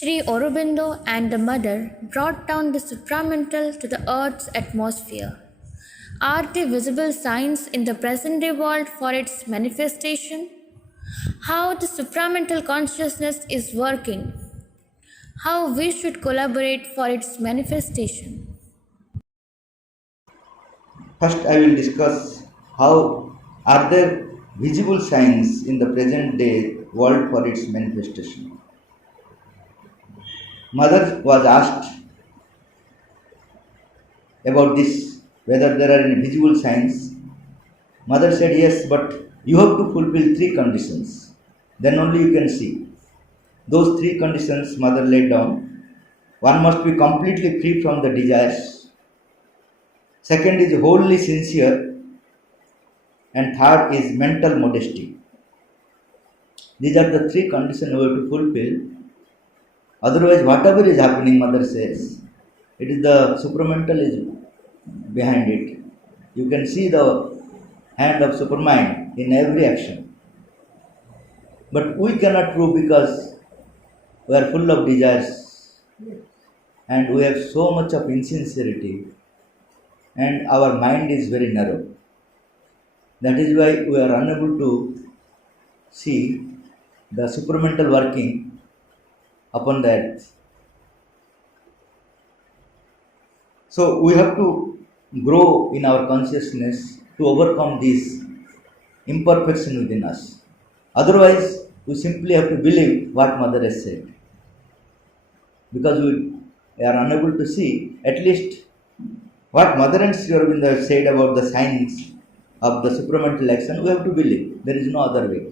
Sri Aurobindo and the Mother brought down the supramental to the earth's atmosphere. Are they visible signs in the present day world for its manifestation? How the supramental consciousness is working, how we should collaborate for its manifestation. First, I will discuss how are there visible signs in the present day world for its manifestation. Mother was asked about this, whether there are any visible signs. Mother said yes, but you have to fulfill three conditions. Then only you can see. Those three conditions mother laid down. One must be completely free from the desires. Second is wholly sincere. And third is mental modesty. These are the three conditions we have to fulfill. Otherwise, whatever is happening, mother says, it is the supramental is behind it. You can see the hand of supermind in every action. But we cannot prove because we are full of desires and we have so much of insincerity and our mind is very narrow. That is why we are unable to see the supramental working upon the earth. So we have to grow in our consciousness to overcome this imperfection within us. Otherwise, we simply have to believe what mother has said. Because we are unable to see at least what mother and Sri Aurobindo have said about the signs of the supramental action, we have to believe. There is no other way.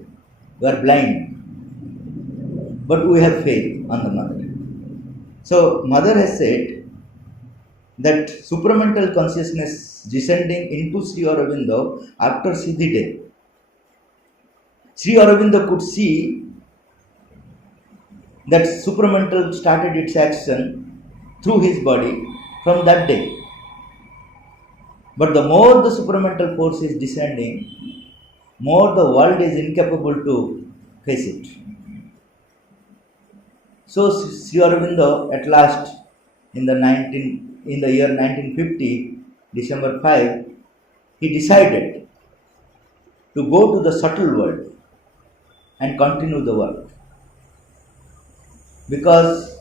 We are blind. But we have faith on the mother. So mother has said that supramental consciousness descending into Sri Aurobindo after Siddhi day. Sri Aurobindo could see that supramental started its action through his body from that day. But the more the supramental force is descending, more the world is incapable to face it. So Sri Aurobindo at last in the year 1950, December 5, he decided to go to the subtle world and continue the work. Because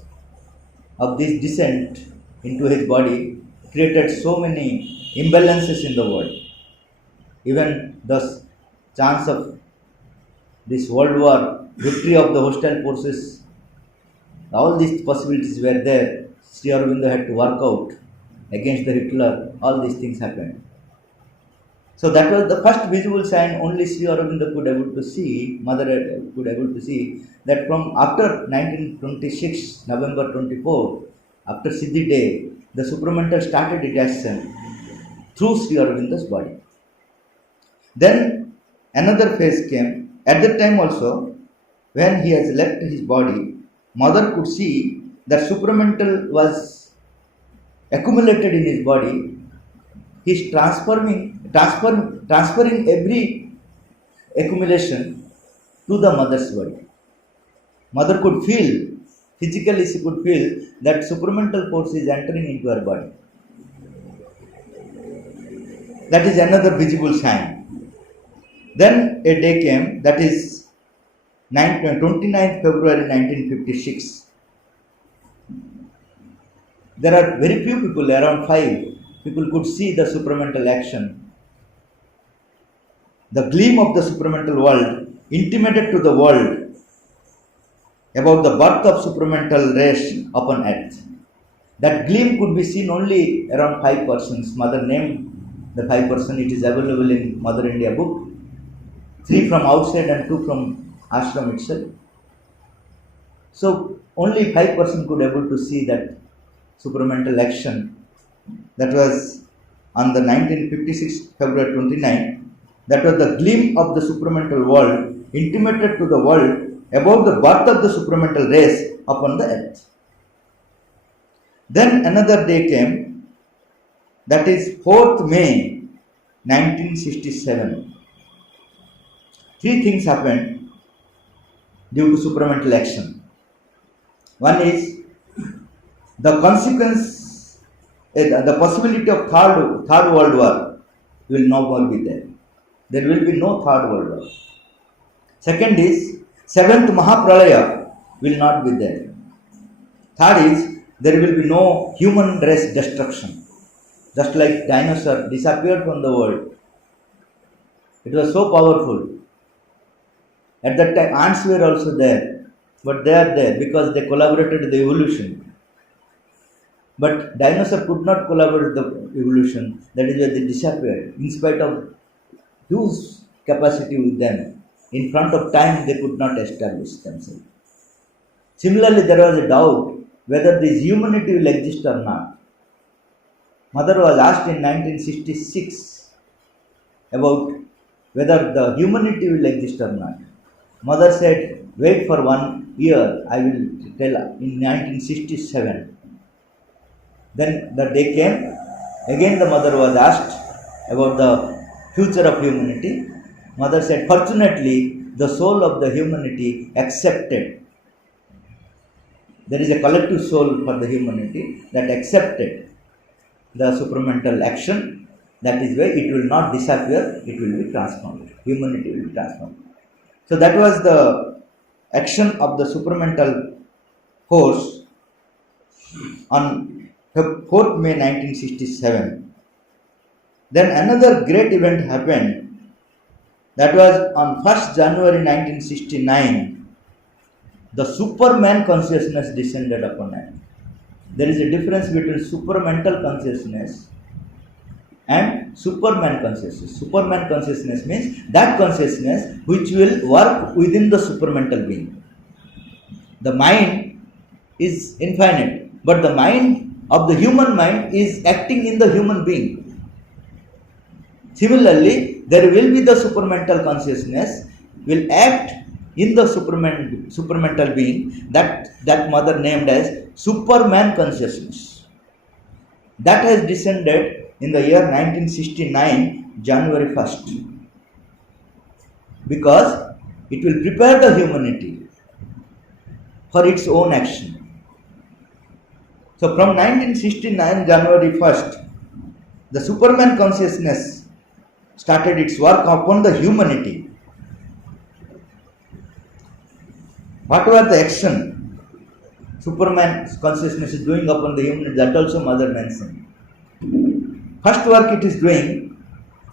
of this descent into his body created so many imbalances in the world. Even the chance of this world war, victory of the hostile forces, all these possibilities were there. Sri Aurobindo had to work out against the Hitler. All these things happened. So that was the first visible sign only Sri Aurobindo could able to see, mother could able to see, that from after 1926, November 24, after Siddhi day, the supramental started its action through Sri Aurobindo's body. Then another phase came. At that time also, when he has left his body, mother could see that supramental was accumulated in his body. He is transferring every accumulation to the mother's body. Mother could feel, physically she could feel that supramental force is entering into her body. That is another visible sign. Then a day came, that is 29th February 1956. There are very few people, around 5 people could see the supramental action. The gleam of the supramental world intimated to the world about the birth of supramental race upon earth. That gleam could be seen only around 5 persons. Mother named the 5 persons. It is available in Mother India book. 3 from outside and 2 from ashram itself. So only 5 persons could able to see that supramental action. That was on the 1956 February 29. That was the gleam of the supramental world intimated to the world about the birth of the supramental race upon the earth. Then another day came, that is 4th May 1967. 3 things happened due to supramental action. One is the consequence, the possibility of third world war will no more be there. There will be no third world war. Second is seventh Mahapralaya will not be there. Third is there will be no human race destruction. Just like dinosaur disappeared from the world. It was so powerful. At that time ants were also there. But they are there because they collaborated with the evolution. But dinosaur could not collaborate with the evolution. That is why they disappeared. In spite of huge capacity with them. In front of time they could not establish themselves. Similarly, there was a doubt whether this humanity will exist or not. Mother was asked in 1966 about whether the humanity will exist or not. Mother said, wait for 1 year, I will tell in 1967. Then the day came, again the mother was asked about the future of humanity. Mother said, fortunately, the soul of the humanity accepted. There is a collective soul for the humanity that accepted the supramental action. That is why it will not disappear, it will be transformed. Humanity will be transformed. So that was the action of the supramental force on 4th May 1967. Then another great event happened. That was on 1st January 1969. The Superman consciousness descended upon man. There is a difference between supramental consciousness and Superman consciousness. Superman consciousness means that consciousness which will work within the supramental being. The mind is infinite, but the mind of the human mind is acting in the human being. Similarly, there will be the supramental consciousness will act in the supramental being that mother named as Superman consciousness. That has descended in the year 1969, January 1st. Because it will prepare the humanity for its own action. So from 1969, January 1st, the Superman consciousness started its work upon the humanity. What was the action Superman consciousness is doing upon the humanity? That also mother mentioned. First work it is doing,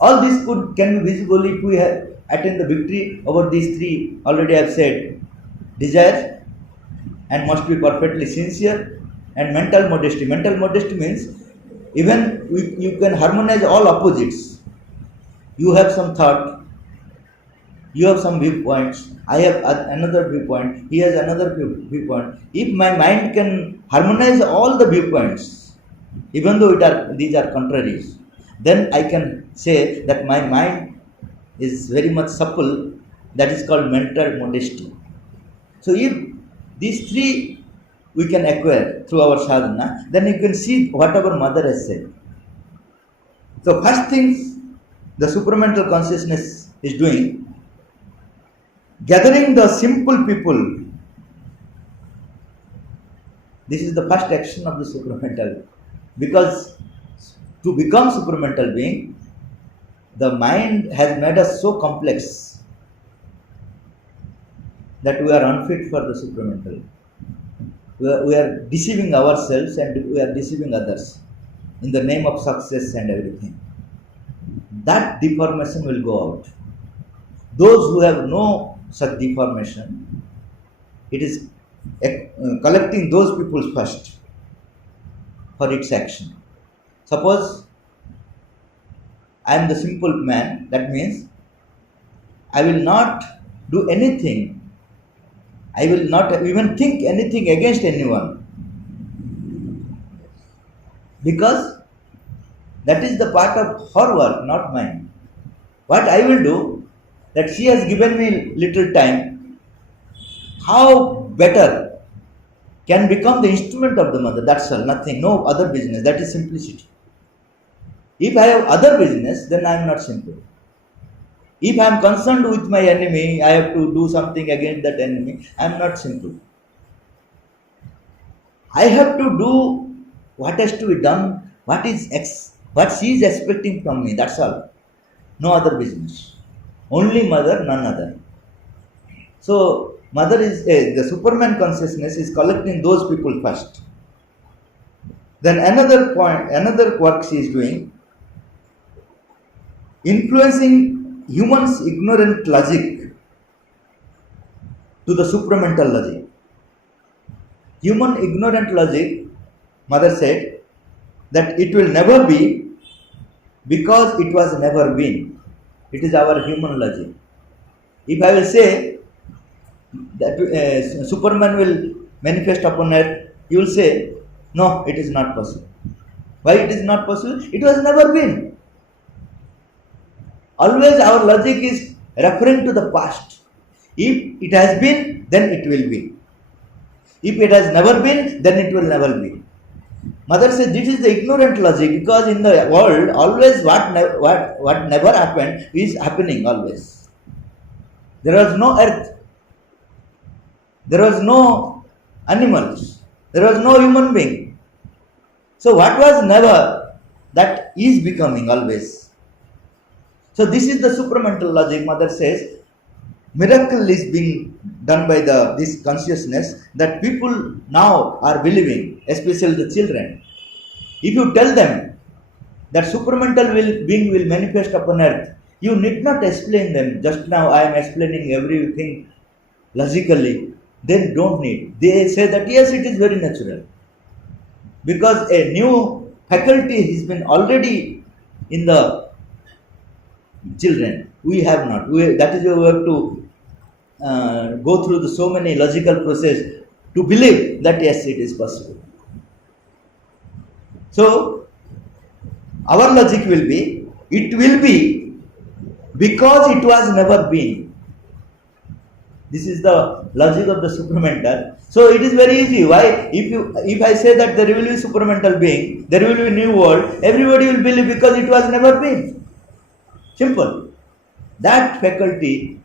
all this can be visible if we have attained the victory over these three. Already I have said, desire and must be perfectly sincere, and mental modesty. Mental modesty means even you can harmonize all opposites. You have some thought, you have some viewpoints, I have another viewpoint, he has another viewpoint. If my mind can harmonize all the viewpoints, even though these are contraries, then I can say that my mind is very much supple. That is called mental modesty. So if these three we can acquire through our sadhana, then you can see whatever mother has said. So first thing the supramental consciousness is doing, gathering the simple people. This is the first action of the supramental. Because to become supramental being, the mind has made us so complex that we are unfit for the supramental. We are deceiving ourselves and we are deceiving others in the name of success and everything. That deformation will go out. Those who have no such deformation, it is collecting those people first for its action. Suppose I am the simple man, that means I will not do anything. I will not even think anything against anyone. Because that is the part of her work, not mine. What I will do, that she has given me little time, how better can become the instrument of the mother. That's all, nothing, no other business. That is simplicity. If I have other business, then I am not simple. If I am concerned with my enemy, I have to do something against that enemy, I am not simple. I have to do what has to be done, what she is expecting from me. That's all. No other business. Only mother, none other. So mother is the Superman consciousness is collecting those people first. Then another point, another work she is doing, influencing humans' ignorant logic to the supramental logic. Human ignorant logic, mother said, that it will never be because it was never been. It is our human logic. If I will say that Superman will manifest upon earth, you will say, no, it is not possible. Why it is not possible? It was never been. Always our logic is referring to the past. If it has been, then it will be. If it has never been, then it will never be. Mother says this is the ignorant logic because in the world, always what never happened is happening always. There was no earth. There was no animals. There was no human being. So what was never, that is becoming always. So this is the supramental logic. Mother says miracle is being done by this consciousness that people now are believing, especially the children. If you tell them that supramental being will manifest upon earth, you need not explain them. Just now I am explaining everything logically. They don't need. They say that yes, it is very natural. Because a new faculty has been already in the children. We have not. That is why we have to go through so many logical process to believe that yes, it is possible. So our logic will be, it will be because it was never been. This is the logic of the supramental. So it is very easy. Why? If I say that there will be supramental being, there will be new world, everybody will believe because it was never been. Simple. That faculty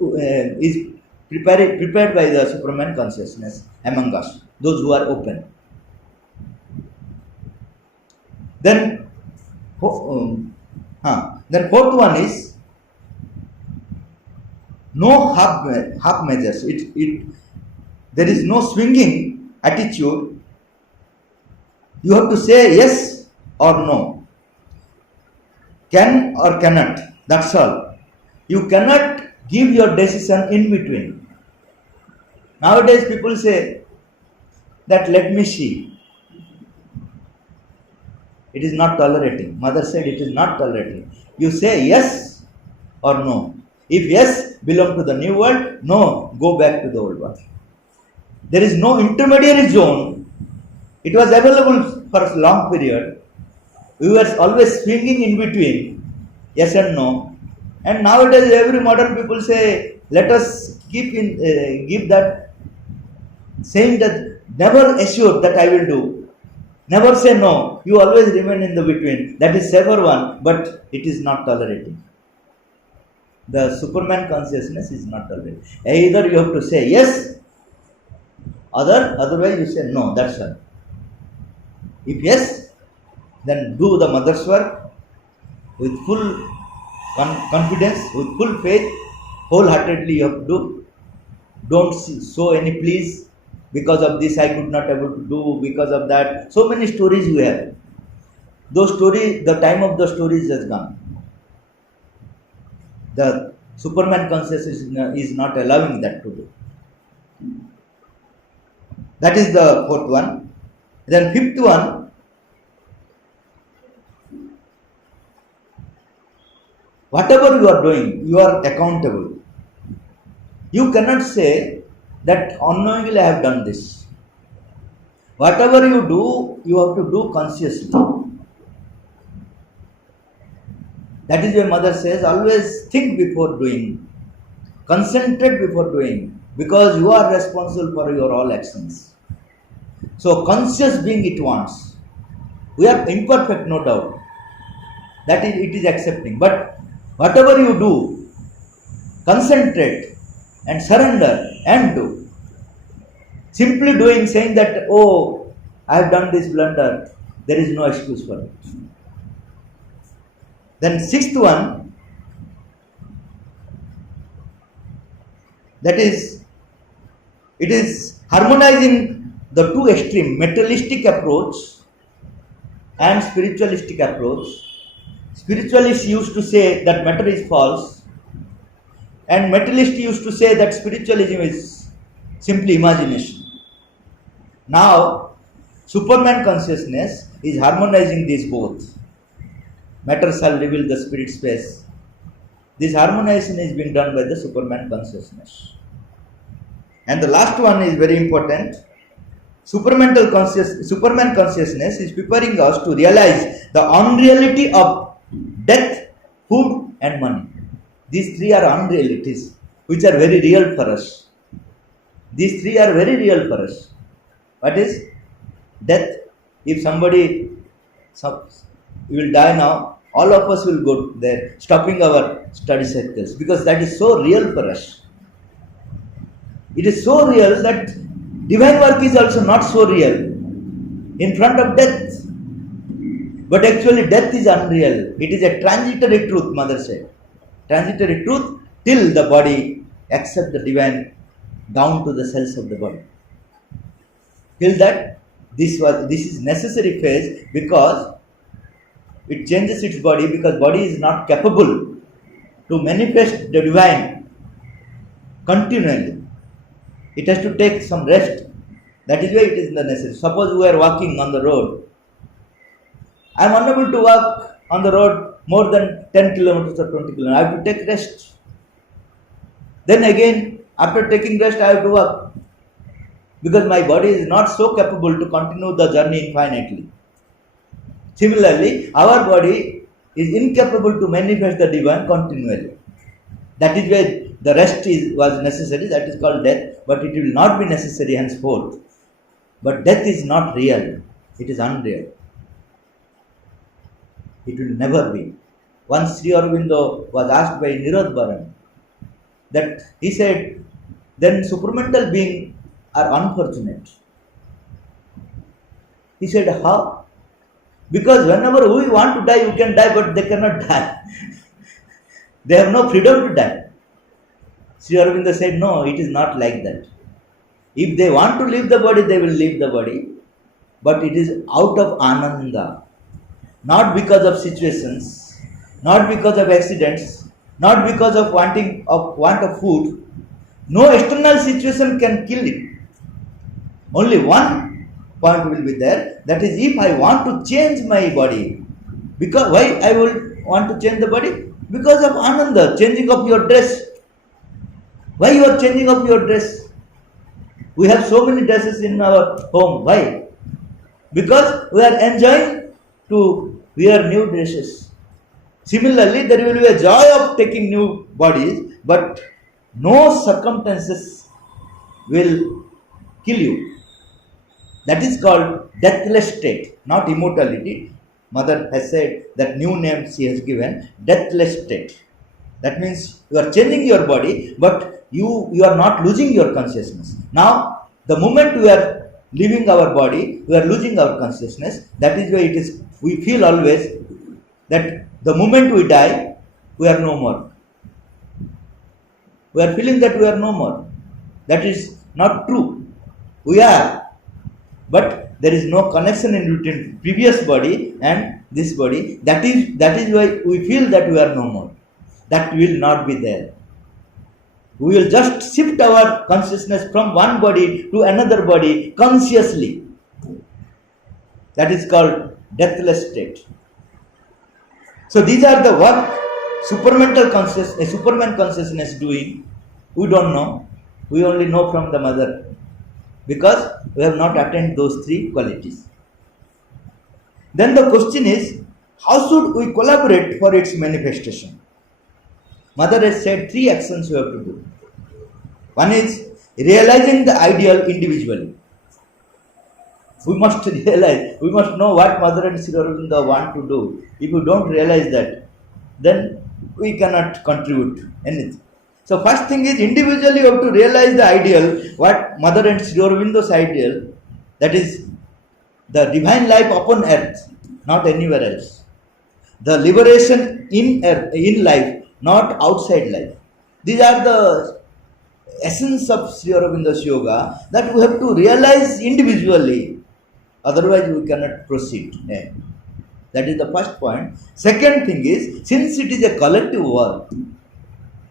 is prepared by the Superman consciousness among us, those who are open. Then fourth one is no half measures. There is no swinging attitude. You have to say yes or no, can or cannot. That's all. You cannot give your decision in between. Nowadays people say that let me see. It is not tolerating. Mother said it is not tolerating. You say yes or no. If yes, belong to the new world. No, go back to the old world. There is no intermediary zone. It was available for a long period. We were always swinging in between yes and no. And nowadays every modern people say, let us give that, saying that never assure that I will do. Never say no. You always remain in the between. That is safer one, but it is not tolerating. The Superman consciousness is not tolerating. Either you have to say yes, otherwise you say no. That's all. If yes, then do the mother's work with full confidence, with full faith, wholeheartedly you have to do. Don't show any pleas. Because of this I could not able to do, because of that. So many stories we have. Those stories, the time of the stories has gone. The Superman consciousness is not allowing that to do. That is the fourth one. Then fifth one, whatever you are doing, you are accountable. You cannot say that unknowingly I have done this. Whatever you do, you have to do consciously. That is why mother says, always think before doing, concentrate before doing, because you are responsible for your all actions. So conscious being it wants. We are imperfect, no doubt. That is, it is accepting. But whatever you do, concentrate and surrender and do. Simply doing, saying that, oh, I have done this blunder, there is no excuse for it. Then sixth one, that is, it is harmonizing the two extreme, materialistic approach and spiritualistic approach. Spiritualists used to say that matter is false, and materialists used to say that spiritualism is simply imagination. Now, Superman consciousness is harmonizing these both. Matter shall reveal the spirit space. This harmonization is being done by the Superman consciousness. And the last one is very important. Superman consciousness is preparing us to realize the unreality of death, food, and money. These three are unrealities which are very real for us. These three are very real for us. What is death? If somebody will die now, all of us will go there, stopping our study circles, because that is so real for us. It is so real that divine work is also not so real in front of death. But actually, death is unreal. It is a transitory truth, Mother said. Transitory truth till the body accepts the divine down to the cells of the body. Till that, this is necessary phase, because it changes its body, because body is not capable to manifest the divine continually. It has to take some rest. That is why it is necessary. Suppose we are walking on the road. I am unable to walk on the road more than 10 kilometers or 20 kilometers. I have to take rest. Then again, after taking rest, I have to walk, because my body is not so capable to continue the journey infinitely. Similarly, our body is incapable to manifest the divine continually. That is why the rest was necessary. That is called death, but it will not be necessary henceforth. But death is not real. It is unreal. It will never be. Once Sri Aurobindo was asked by Nirod Baran, that he said, then supramental beings are unfortunate. He said, how? Because whenever we want to die, we can die, but they cannot die. They have no freedom to die. Sri Aurobindo said, no, it is not like that. If they want to leave the body, they will leave the body. But it is out of ananda. Not because of situations, not because of accidents, not because of want of food. No external situation can kill it. Only one point will be there. That is, if I want to change my body. Because why I will want to change the body? Because of ananda, changing of your dress. Why you are changing of your dress? We have so many dresses in our home. Why? Because we are enjoying to wear new dresses. Similarly, there will be a joy of taking new bodies, but no circumstances will kill you. That is called deathless state, not immortality. Mother has said that new name she has given, deathless state. That means you are changing your body, but you are not losing your consciousness. Now, the moment we are leaving our body, we are losing our consciousness. That is why it is. We feel always that the moment we die, we are no more. We are feeling that we are no more. That is not true. We are, but there is no connection in between previous body and this body. That is why we feel that we are no more. That will not be there. We will just shift our consciousness from one body to another body consciously. That is called deathless state. So these are the work Superman consciousness doing. We don't know. We only know from the mother, because we have not attained those three qualities. Then the question is, how should we collaborate for its manifestation? Mother has said three actions we have to do. One is realizing the ideal individually. We must realize, we must know what Mother and Sri Aurobindo want to do. If we don't realize that, then we cannot contribute anything. So first thing is individually you have to realize the ideal, what Mother and Sri Aurobindo's ideal, that is the divine life upon earth, not anywhere else. The liberation in earth, in life, not outside life. These are the essence of Sri Aurobindo's yoga that we have to realize individually, otherwise we cannot proceed. That is the first point. Second thing is, since it is a collective work,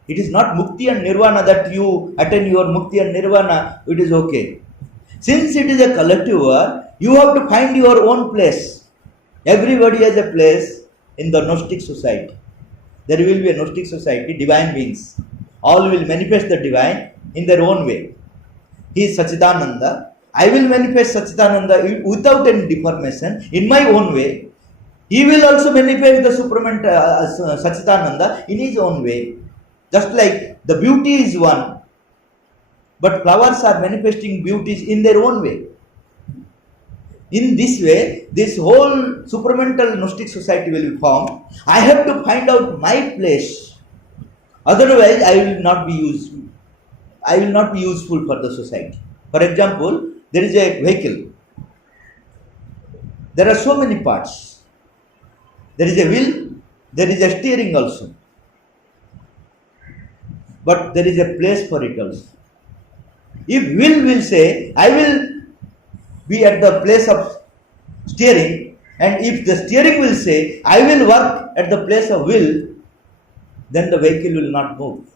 it is not mukti and nirvana that you attain your mukti and nirvana, it is okay. Since it is a collective work, you have to find your own place. Everybody has a place in the Gnostic society. There will be a Gnostic society, divine beings. All will manifest the divine in their own way. He is Sachidananda. I will manifest Sachidananda without any deformation in my own way. He will also manifest the Supreme Sachidananda in his own way. Just like the beauty is one, but flowers are manifesting beauties in their own way. In this way, this whole supramental Gnostic society will be formed. I have to find out my place. Otherwise, I will not be useful. I will not be useful for the society. For example, there is a vehicle. There are so many parts. There is a wheel, there is a steering also. But there is a place for it also. If wheel will say, I will be at the place of steering, and if the steering will say, I will work at the place of wheel, then the vehicle will not move.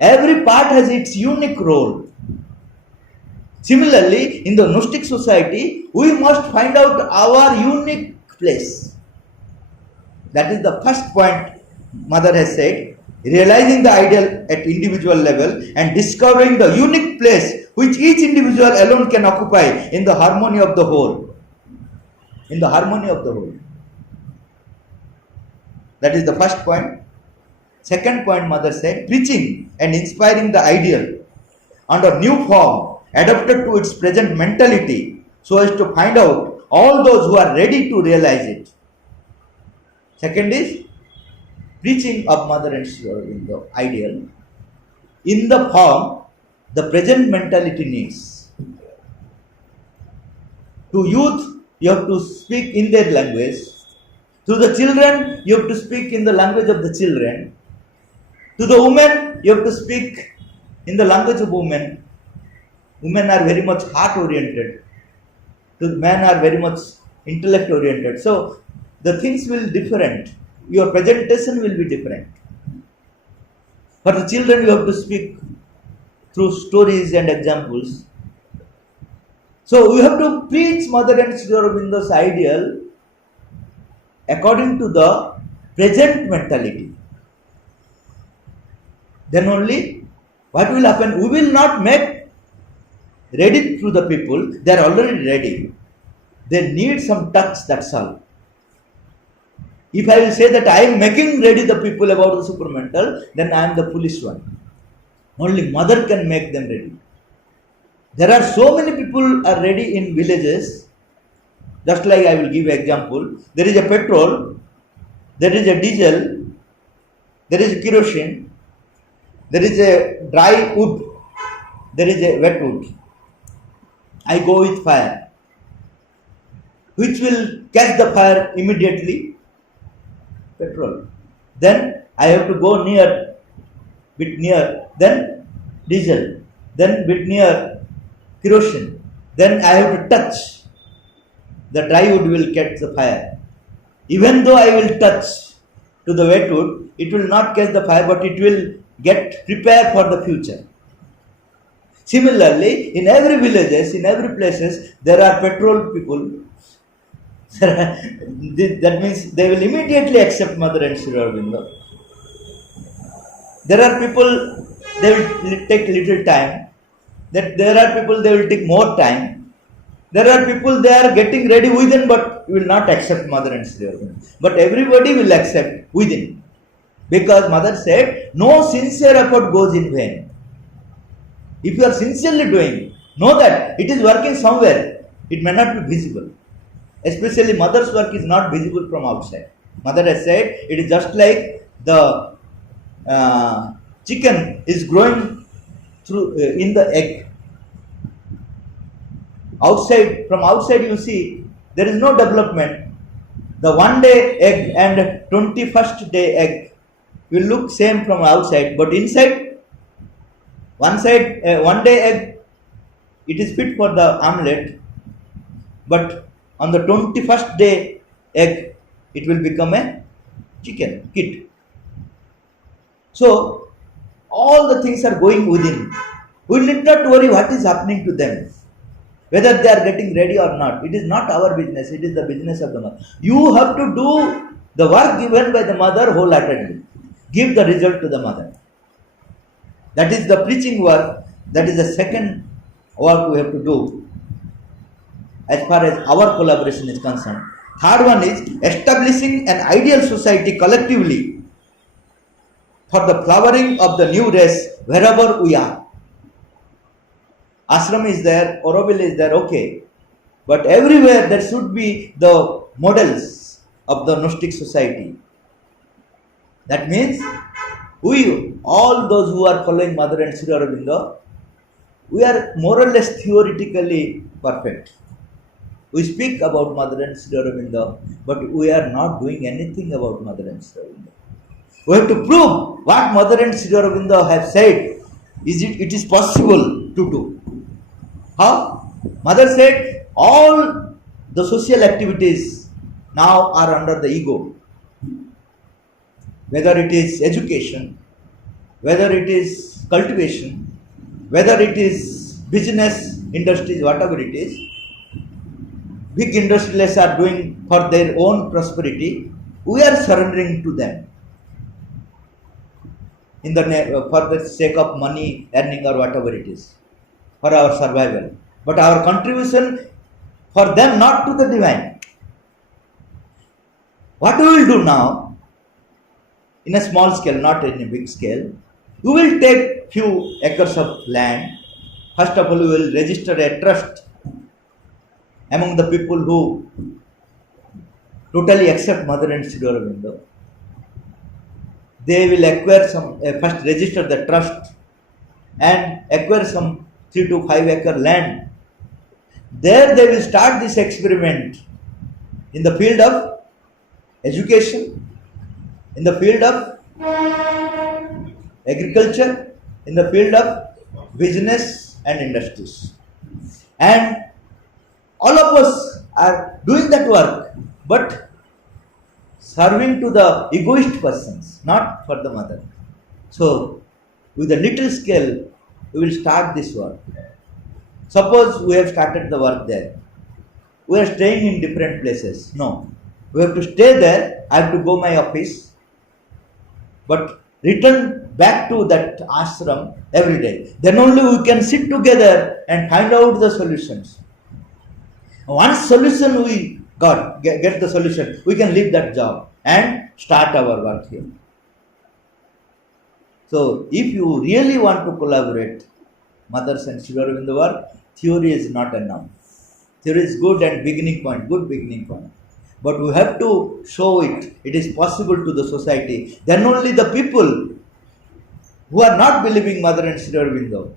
Every part has its unique role. Similarly, in the Gnostic society, we must find out our unique place. That is the first point Mother has said, realizing the ideal at individual level and discovering the unique place which each individual alone can occupy in the harmony of the whole. In the harmony of the whole. That is the first point. Second point, Mother said, preaching and inspiring the ideal under new form, adapted to its present mentality, so as to find out all those who are ready to realize it. Second is preaching of Mother and Sri Aurobindo ideal in the form the present mentality needs. To youth, you have to speak in their language. To the children, you have to speak in the language of the children. To the women, you have to speak in the language of women. Women are very much heart oriented. The men are very much intellect oriented. So the things will be different. Your presentation will be different. For the children, you have to speak through stories and examples. So you have to preach Mother and Sri Aurobindo's ideal according to the present mentality. Then only what will happen? We will not make ready through the people. They are already ready. They need some touch, that's all. If I will say that I am making ready the people about the supramental, then I am the foolish one. Only Mother can make them ready. There are so many people are ready in villages. Just like I will give an example. There is a petrol, there is a diesel, there is a kerosene, there is a dry wood, there is a wet wood. I go with fire. Which will catch the fire immediately? Petrol. Then I have to go bit near, then diesel, then bit near kerosene. Then I have to touch. The dry wood will catch the fire. Even though I will touch to the wet wood, it will not catch the fire, but it will get prepared for the future. Similarly, in every villages, in every places, there are petrol people. That means they will immediately accept Mother and Sri Aurobindo. There are people, they will take little time. There are people, they will take more time. There are people, they are getting ready within, but will not accept Mother and Sri Aurobindo. But everybody will accept within. Because Mother said, no sincere effort goes in vain. If you are sincerely doing, know that it is working somewhere. It may not be visible. Especially Mother's work is not visible from outside. Mother has said, it is just like the chicken is growing through in the egg. Outside, from outside you see there is no development. The 1 day egg and 21st day egg will look same from outside, but inside, one side 1 day egg, it is fit for the omelette, but on the 21st day egg, it will become a chicken kit. So all the things are going within. We need not worry what is happening to them, whether they are getting ready or not. It is not our business, it is the business of the mother. You have to do the work given by the mother wholeheartedly. Give the result to the mother. That is the preaching work. That is the second work we have to do as far as our collaboration is concerned. Third one is establishing an ideal society collectively for the flowering of the new race wherever we are. Ashram is there, Auroville is there, okay. But everywhere there should be the models of the Gnostic society. That means we, all those who are following Mother and Sri Aurobindo, we are more or less theoretically perfect. We speak about Mother and Sri Aurobindo, but we are not doing anything about Mother and Sri Aurobindo. We have to prove what Mother and Sri Aurobindo have said. It is possible to do. How? Mother said all the social activities now are under the ego. Whether it is education, whether it is cultivation, whether it is business, industries, whatever it is, big industrialists are doing for their own prosperity, we are surrendering to them in the for the sake of money, earning or whatever it is, for our survival. But our contribution for them, not to the divine. What we will do now, in a small scale, not in a big scale, we will take few acres of land. First of all, we will register a trust among the people who totally accept Mother and Sri Aurobindo. They will acquire some, first register the trust and acquire some 3 to 5 acre land. There they will start this experiment in the field of education, in the field of agriculture, in the field of business and industries. And all of us are doing that work, but serving to the egoist persons, not for the mother. So, with a little scale, we will start this work. Suppose we have started the work there. We are staying in different places. No. We have to stay there. I have to go my office. But return back to that ashram every day. Then only we can sit together and find out the solutions. Once solution we get the solution, we can leave that job and start our work here. So, if you really want to collaborate Mothers and Sri Aurobindo work, theory is not enough. Theory is good and beginning point, good beginning point. But we have to show it. It is possible to the society. Then only the people who are not believing Mother and Sri Aurobindo,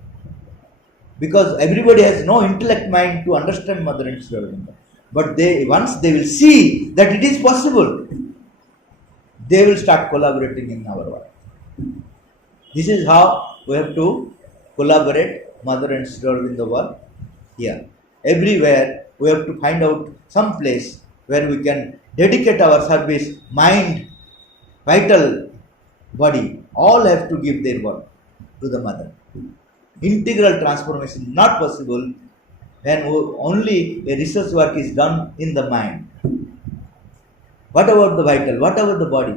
because everybody has no intellect mind to understand Mother and Sri Aurobindo. But once they will see that it is possible, they will start collaborating in our work. This is how we have to collaborate Mother and Sri Aurobindo work here. Everywhere we have to find out some place where we can dedicate our service, mind, vital, body, all have to give their work to the Mother. Integral transformation not possible when only a research work is done in the mind. What about the vital? What about the body?